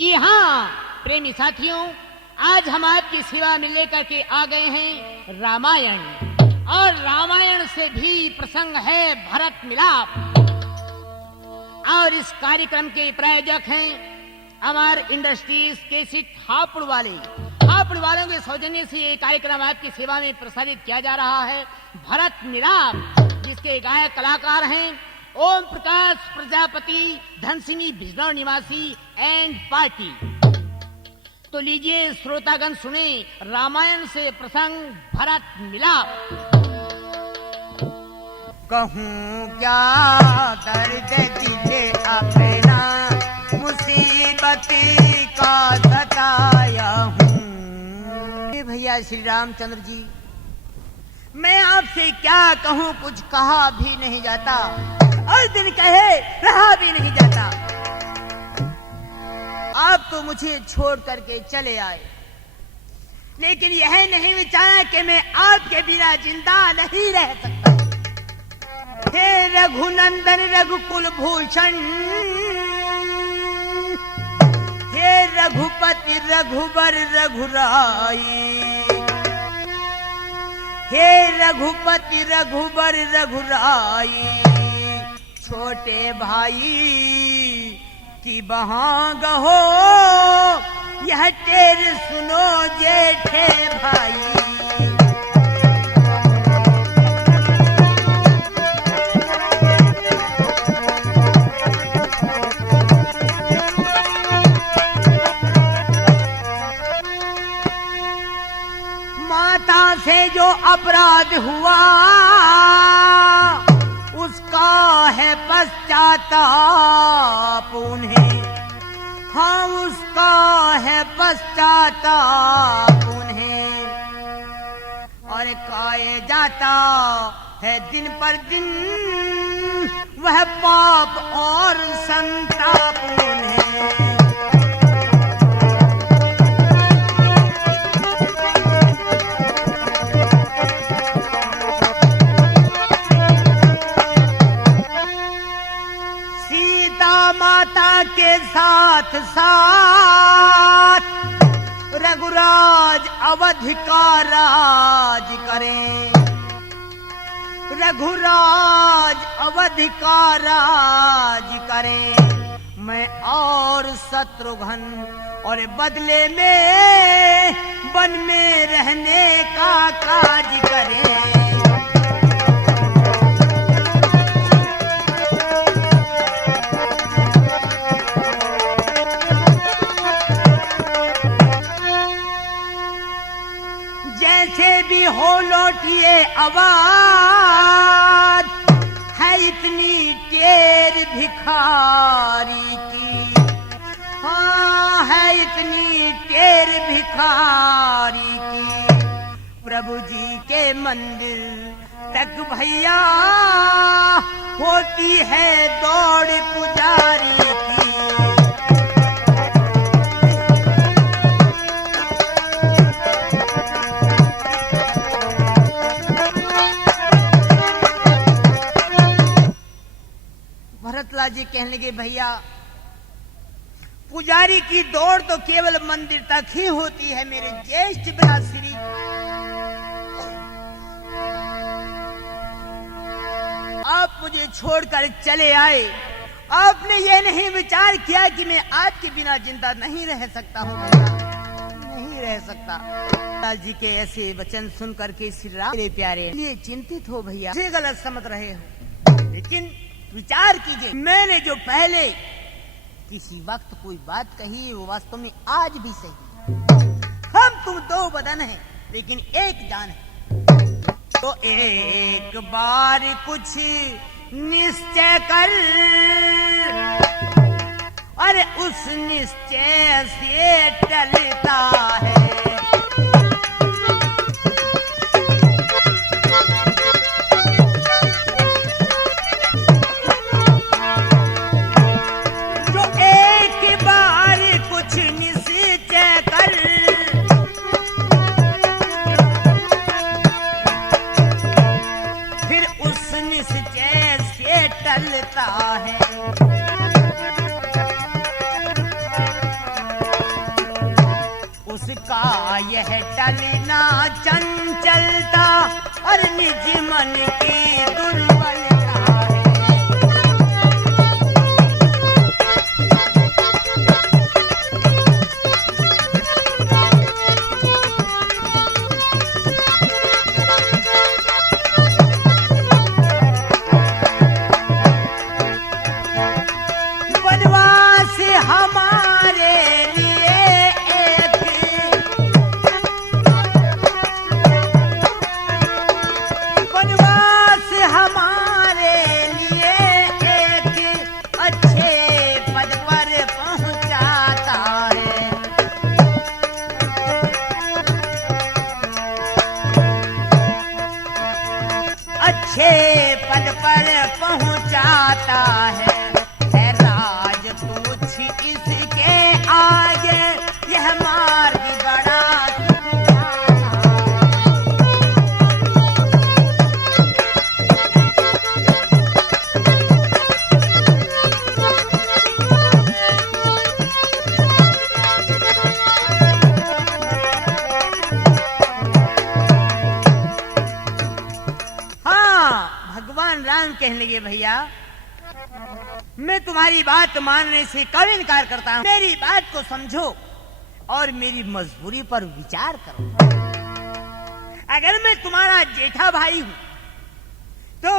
जी हाँ प्रेमी साथियों, आज हम आपकी सेवा में लेकर के आ गए हैं रामायण, और रामायण से भी प्रसंग है भरत मिलाप। और इस कार्यक्रम के प्रायोजक हैं अमर इंडस्ट्रीज केसिट हापुड़ वालों के सौजन्य से ये कार्यक्रम आपकी सेवा में प्रसारित किया जा रहा है भरत मिलाप, जिसके गायक कलाकार हैं ओम प्रकाश प्रजापति, धनसिंह बिजनौर निवासी एंड पार्टी। तो लीजिए श्रोतागण सुने रामायण से प्रसंग भरत मिलाप। कहूँ क्या दर्द दिले अपना, मुसीबत का सताया हूँ। भैया श्री रामचंद्र जी, मैं आपसे क्या कहूँ, कुछ कहा भी नहीं जाता और दिन कहे रहा भी नहीं जाता। आप तो मुझे छोड़ करके चले आए, लेकिन यह नहीं विचारा कि मैं आपके बिना जिंदा नहीं रह सकता। हे रघुनंदन रघुकुल भूषण, हे रघुपति रघुबर रघुराई, हे रघुपति रघुबर रघुराई, छोटे भाई की बहांग हो, यह तेरे सुनो जेठे भाई। माता से जो अपराध हुआ, उसका है पश्चाताप उन्हें, हाँ उसका है पश्चाताप उन्हें। और काए जाता है दिन पर दिन वह पाप और संताप उन्हें। माता के साथ साथ रघुराज अवध का राज करें, रघुराज अवध का राज करें। मैं और शत्रुघ्न और बदले में वन में रहने का काज करें। भी हो लौटिए आवाज, है इतनी टेर भिखारी की, हाँ है इतनी टेर भिखारी की। प्रभु जी के मंदिर तक भैया होती है दौड़ पुजारी की। भरतलाल जी कहने लगे, भैया पुजारी की दौड़ तो केवल मंदिर तक ही होती है मेरे ज्येष्ठ भ्रातृ। आप मुझे छोड़कर चले आए, आपने ये नहीं विचार किया कि मैं आपके बिना जिंदा नहीं रह सकता हूँ, नहीं रह सकता। लाल जी के ऐसे वचन सुन करके श्री राम मेरे प्यारे लिए चिंतित हो भैया, ये गलत समझ रहे हो। लेकिन विचार कीजिए, मैंने जो पहले किसी वक्त कोई बात कही वो वास्तव में आज भी सही। हम तुम दो बदन हैं लेकिन एक जान है। तो एक बार कुछ निश्चय कर, अरे उस निश्चय से टलता है। यह टलना चंचलता और निज मन की दुर्बलता है। वनवास हमारे लिए वनवास हमारे लिए एक अच्छे पद पर पहुंचाता है। अच्छे पद पर पहुंचाता है। राज तुझ इसके आगे यह मार्ग बड़ा भगवान राम कहने लगे, भैया मैं तुम्हारी बात मानने से कब इनकार करता हूँ। मेरी बात को समझो और मेरी मजबूरी पर विचार करो। अगर मैं तुम्हारा जेठा भाई हूं तो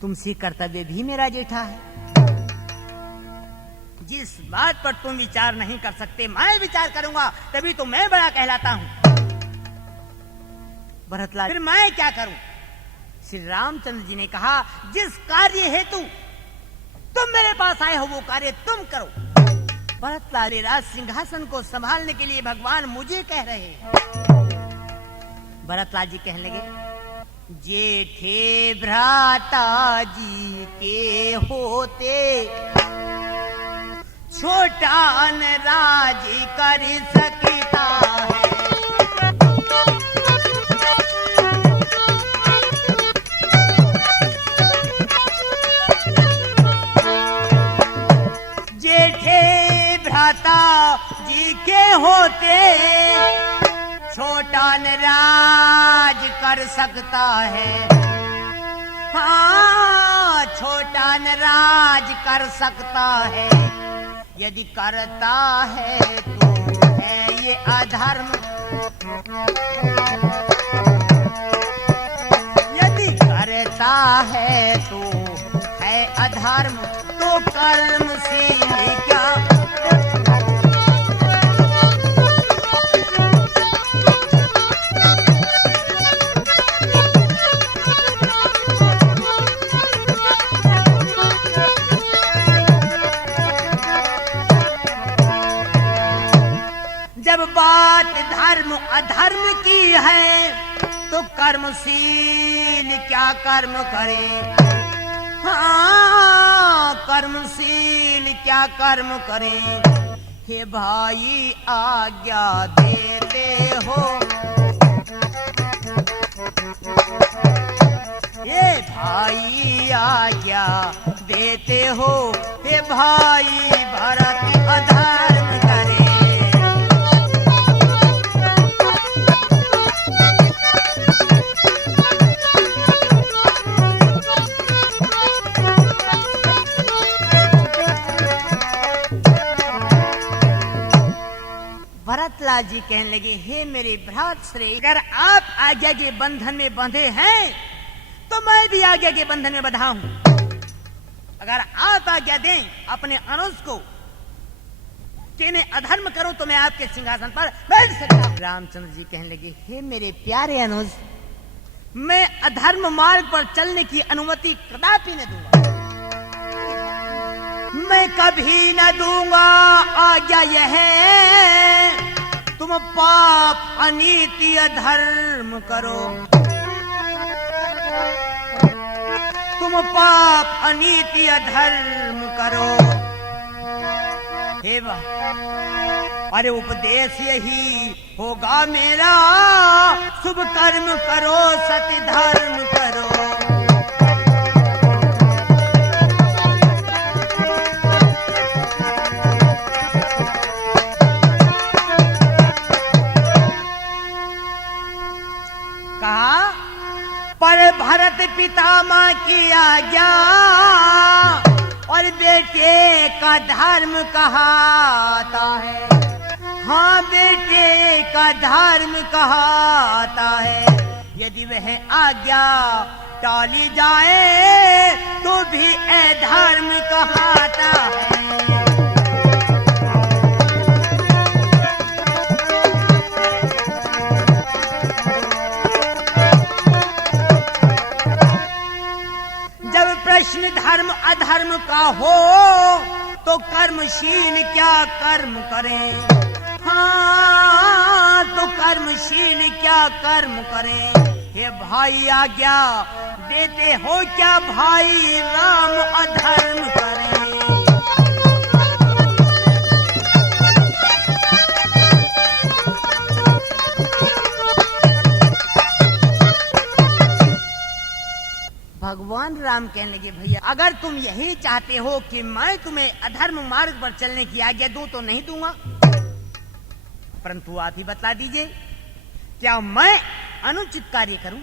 तुमसे कर्तव्य भी मेरा जेठा है। जिस बात पर तुम विचार नहीं कर सकते मैं विचार करूंगा, तभी तो मैं बड़ा कहलाता हूं। भरतलाल, फिर मैं क्या करूं? श्री रामचंद्र जी ने कहा, जिस कार्य हेतु तुम मेरे पास आए हो वो कार्य तुम करो। भरतलाल, राज सिंहासन को संभालने के लिए भगवान मुझे कह रहे हैं। भरतलाल जी कहने लगे, जेठे भ्राता जी के होते छोटा न राज कर सकता है। जेठे भ्राता जी के होते छोटा न राज कर सकता है। हाँ, छोटा न राज कर सकता है। यदि करता है तो है ये अधर्म, यदि करता है तो है अधर्म, तो कर्मशील क्या जब बात धर्म अधर्म की है तो कर्मशील क्या कर्म करे। हाँ, कर्मशील क्या कर्म करे। हे भाई आज्ञा देते हो, हे भाई आज्ञा देते हो। हे भाई भरत अधर्म करे। भरतलाल जी कहने लगे, हे मेरे भ्रात श्रेय, अगर आप आज्ञा के बंधन में बंधे हैं तो मैं भी आज्ञा के बंधन में बंधा हूं। अगर आप आज्ञा दें अपने अनुज को कि इन्हें अधर्म करो तो मैं आपके सिंहासन पर बैठ सकता हूं। रामचंद्र जी कहने लगे, हे मेरे प्यारे अनुज, मैं अधर्म मार्ग पर चलने की अनुमति कदापि न दूंगा। मैं कभी न दूंगा। आज्ञा यह है तुम पाप अनीति अधर्म करो, तुम पाप अनीति अधर्म करो। हे अरे उपदेश यही होगा मेरा, शुभ कर्म करो सत्य धर्म करो। की आज्ञा और बेटे का धर्म कहाता है। हाँ, बेटे का धर्म कहाता है। यदि वह आज्ञा टाली जाए तो भी अधर्म कहाता है। जब प्रश्न धर्म अधर्म का हो तो कर्मशील क्या कर्म करें। हाँ, तो कर्मशील क्या कर्म करें। हे भाई, आज्ञा देते हो क्या भाई राम अधर्म करें। भगवान राम कहने लगे, भैया अगर तुम यही चाहते हो कि मैं तुम्हें अधर्म मार्ग पर चलने की आज्ञा दूं तो नहीं दूंगा, परंतु आप ही बतला दीजिए, क्या मैं अनुचित कार्य करूं,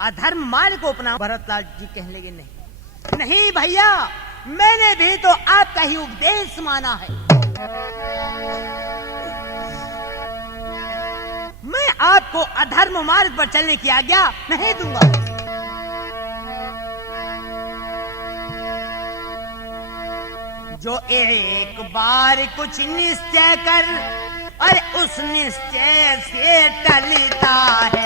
अधर्म मार्ग को अपना। भरतलाल जी कहने लगे, नहीं नहीं भैया, मैंने भी तो आपका ही उपदेश माना है। मैं आपको अधर्म मार्ग पर चलने की आज्ञा नहीं दूंगा। जो एक बार कुछ निश्चय कर और उस निश्चय से टलता है,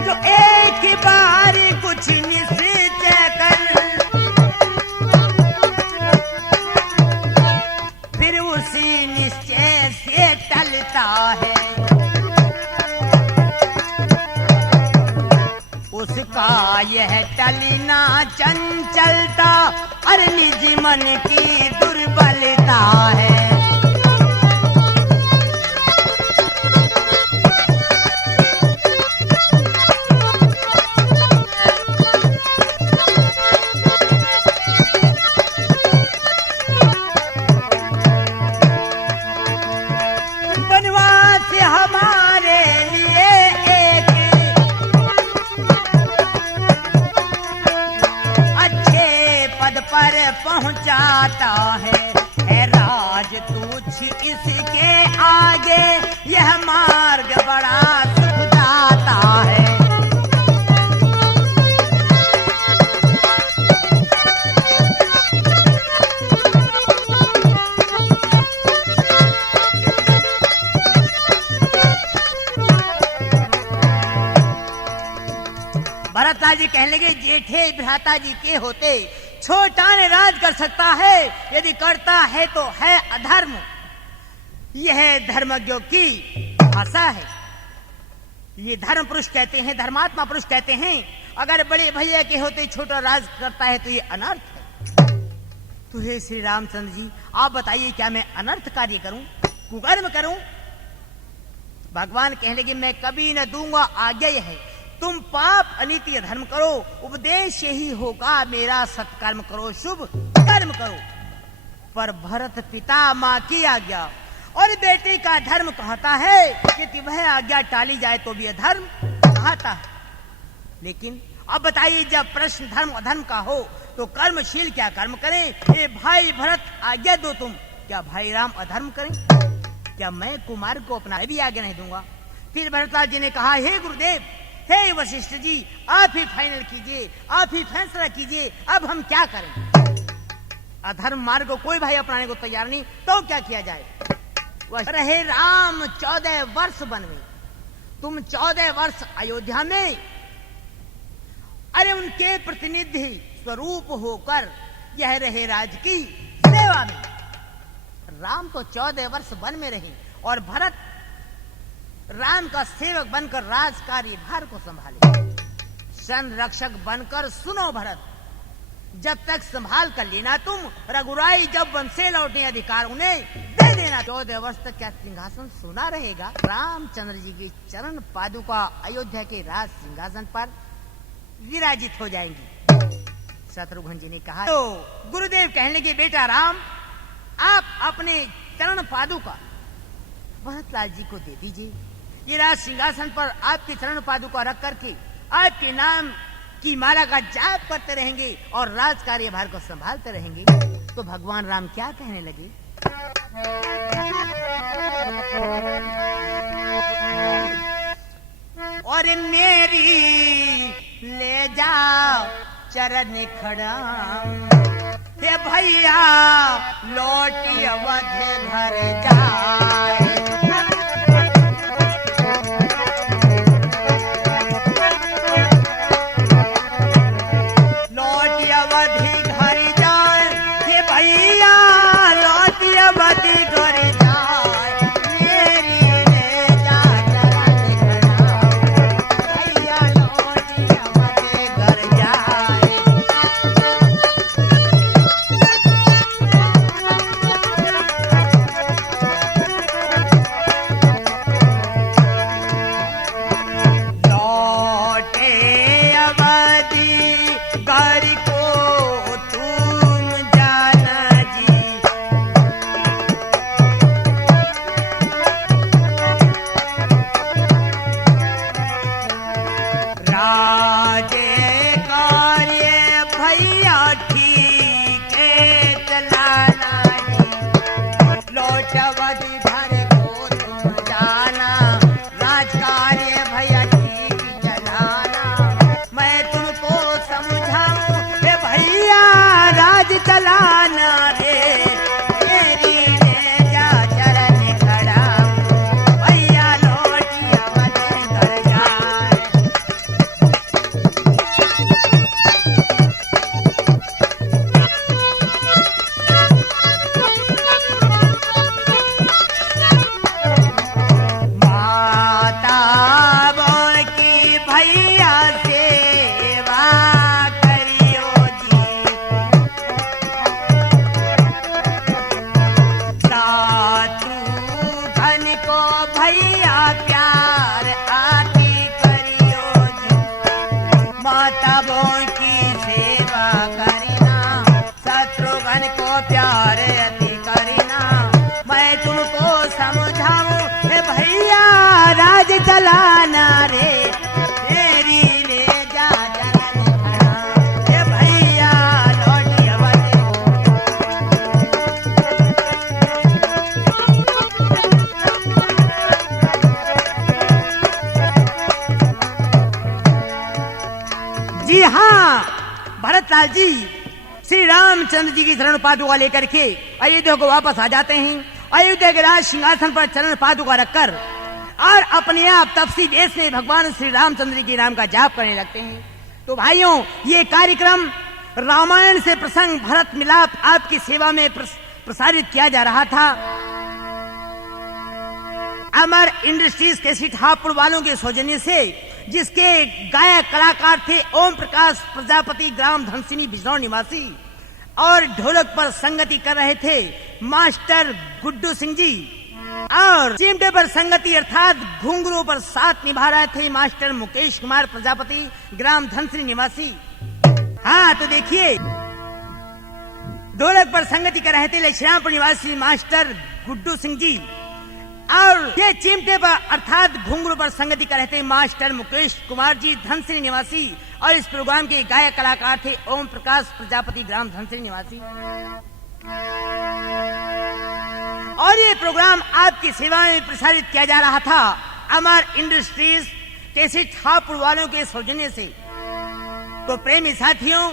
जो एक बार कुछ निश्चय कर फिर उसी निश्चय से टलता है, उसका यह टलना चंचलता और निज मन की दुर्बलता है। बनवास हमारे लिए पर पहुंचाता है राज तुच्छ इसके आगे यह मार्ग बड़ा सुखदाता है। भरतलाल जी कहने लगे, जेठे भ्राता जी के होते छोटा ने राज कर सकता है, यदि करता है तो है अधर्म। यह धर्मज्ञों की भाषा है। ये धर्म पुरुष कहते हैं, धर्मात्मा पुरुष कहते हैं। अगर बड़े भैया के होते छोटा राज करता है तो ये अनर्थ है। तो हे श्री रामचंद्र जी, आप बताइए, क्या मैं अनर्थ कार्य करूं, कुकर्म करूं? भगवान कहने लगे, मैं कभी न दूंगा। आज्ञा यह है, तुम पाप अनित्य धर्म करो, उपदेश यही होगा मेरा, सत्कर्म करो, शुभ कर्म करो। पर भरत पिता माँ की आज्ञा और बेटे का धर्म कहता है कि वह आज्ञा टाली जाए तो भी अधर्म कहता है। लेकिन अब बताइए, जब प्रश्न धर्म अधर्म का हो तो कर्मशील क्या कर्म करें? ये भाई भरत आज्ञा दो तुम, क्या भाई राम अधर्म करें? क्या मैं कुमार को अपना भी आज्ञा नहीं दूंगा? फिर भरतलाल जी ने कहा, हे गुरुदेव, हे वशिष्ठ जी, आप ही फाइनल कीजिए, आप ही फैसला कीजिए, अब हम क्या करें? अधर्म मार्ग को कोई भाई अपनाने को तैयार नहीं, तो क्या किया जाए? वह रहे राम 14 वर्ष वन में, तुम 14 वर्ष अयोध्या में, अरे उनके प्रतिनिधि स्वरूप होकर यह रहे राज की सेवा में। राम तो 14 वर्ष वन में रहे और भरत राम का सेवक बनकर राज कार्य भार को संभाले। संरक्षक बनकर सुनो भरत, जब तक संभाल कर लेना तुम, रघुराई जब वन से लौटे अधिकार उन्हें दे देना। 14 वर्ष तक क्या सिंहासन सुना रहेगा? रामचंद्र जी की चरण पादुका अयोध्या के राज सिंहासन पर विराजित हो जाएंगी। शत्रुघ्न जी ने कहा, तो गुरुदेव कहने लगे, बेटा राम, आप अपने चरण पादुका भरतलाल जी को दे दीजिए। ये राज सिंहासन पर आपके चरण पादुका रख करके आपके नाम की माला का जाप करते रहेंगे और राज कार्यभार को संभालते रहेंगे। तो भगवान राम क्या कहने लगे? और मेरी ले जाओ चरण खड़ा हे भैया लौटी अवध घर जाए। लौटी अवधि घर जाए हे भैया लौटी अवधि घर जाए। मेरी ले जा चरण खड़ा भैया लौटी अवधि घर जाए। चलाना रे तेरी ले जा चरण खड़ा हे भैया लौटी अवधि। जी हाँ, भरतलाल जी श्री रामचंद्र जी की चरण पादुका लेकर के अयोध्या को वापस आ जाते हैं। अयोध्या के राज सिंहासन पर चरण पादुका रखकर और अपने आप तपसी देश में भगवान श्री रामचंद्र के नाम का जाप करने लगते हैं। तो भाइयों, ये कार्यक्रम रामायण से प्रसंग भरत मिलाप आपकी सेवा में प्रसारित किया जा रहा था। अमर इंडस्ट्रीज कैसेट हापुड़ वालों के सौजन्य से, जिसके गायक कलाकार थे ओम प्रकाश प्रजापति ग्राम धनसिनी बिजनौर निवासी, और ढोलक पर संगति कर रहे थे मास्टर गुड्डू सिंह जी, और चिमटे पर संगति अर्थात घुंघरू पर साथ निभा रहे थे मास्टर मुकेश कुमार प्रजापति ग्राम धनसिनी निवासी। हाँ, तो देखिए ढोलक पर संगति कर रहे थे लक्ष्मीपुर निवासी मास्टर गुड्डू सिंह जी, और ये चिमटे पर अर्थात घुंघरू पर संगति कर रहे थे मास्टर मुकेश कुमार जी धनसिनी निवासी, और इस प्रोग्राम के गायक कलाकार थे ओम प्रकाश प्रजापति ग्राम धनसिनी निवासी। और ये प्रोग्राम आपकी सेवा में प्रसारित किया जा रहा था अमर इंडस्ट्रीज कैसेट हापुड़ वालों के सौजन्य से। तो प्रेमी साथियों,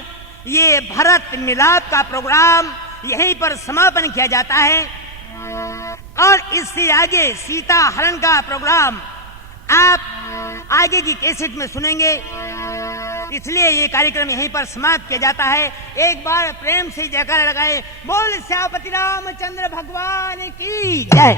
ये भरत मिलाप का प्रोग्राम यहीं पर समापन किया जाता है, और इससे आगे सीता हरण का प्रोग्राम आप आगे की कैसेट में सुनेंगे। इसलिए ये कार्यक्रम यहीं पर समाप्त किया जाता है। एक बार प्रेम से जयकारा लगाए, बोल श्यामपति रामचंद्र भगवान की जय।